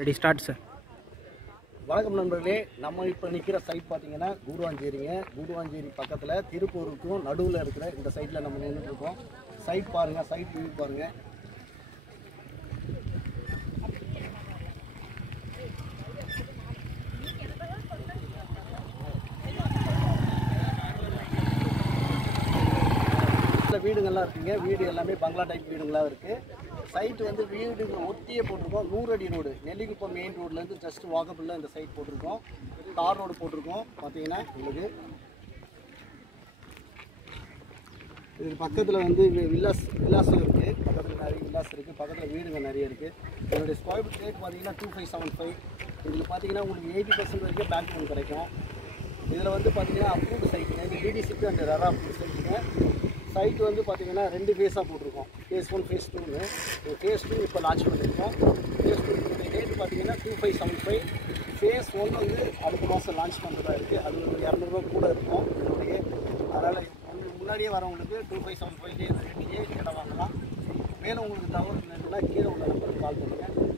Ready start sir. வணக்கம் நண்பர்களே, நம்ம இப்போ நிற்கிற சைட் பார்த்தீங்கன்னா கூடுவாஞ்சேரிங்க. கூடுவாஞ்சேரி பக்கத்தில் திருப்பூருக்கும் நடுவில் இருக்கிற இந்த சைட்டில் நம்ம நின்றுட்டு இருக்கோம். சைட் பாருங்கள், சைட் வியூ பாருங்கள். வீடுங்கள்லாம் இருக்குங்க. வீடு எல்லாமே பங்களா டைப் வீடுங்களாக இருக்குது. சைட்டு வந்து வீடுங்க ஒட்டியே போட்டிருக்கோம். 100 அடி ரோடு, நெல்லிக்குப்பம் மெயின் ரோட்லேருந்து ஜஸ்ட் வாக்கபிளில் இந்த சைட் போட்டிருக்கோம். தார் ரோடு போட்டிருக்கோம். பார்த்தீங்கன்னா உங்களுக்கு இது பக்கத்தில் வந்து வில்லாஸும் இருக்குது. பக்கத்தில் நிறைய வில்லாஸ் இருக்குது. பக்கத்தில் வீடுங்க நிறைய இருக்குது. இதனுடைய ஸ்கொயர் ஃபீட் ரேட் பார்த்தீங்கன்னா 2575. இதில் பார்த்தீங்கன்னா உங்களுக்கு 80% வரைக்கும் பேங்க் லோன் கிடைக்கும். இதில் வந்து பார்த்தீங்கன்னா அப்ரூவ்டு சைட்டுங்க. இது டிடிசிக்கு அண்ட் ரெரா அப்ரூவ் சைட்டுங்க. சைட்டு வந்து பார்த்தீங்கன்னா 2 ஃபேஸாக போட்டிருக்கோம். Face 1 face 2ன்னு. ஃபேஸ் 2 இப்போ லான்ச் பண்ணியிருக்கோம். ஃபேஸ் 2 ரேட் பார்த்தீங்கன்னா 2575. ஃபேஸ் 1 வந்து அடுத்த மாதம் லான்ச் பண்ணுறதா இருக்குது. அது ஒரு 200 கூட இருக்கும் இதோடைய. அதனால் உங்களுக்கு முன்னாடியே வரவங்களுக்கு 2575 இடம் வாங்கலாம். மேலும் உங்களுக்கு தகவல் வேணும்னா கீழே உள்ள நம்பருக்கு கால் பண்ணுங்கள்.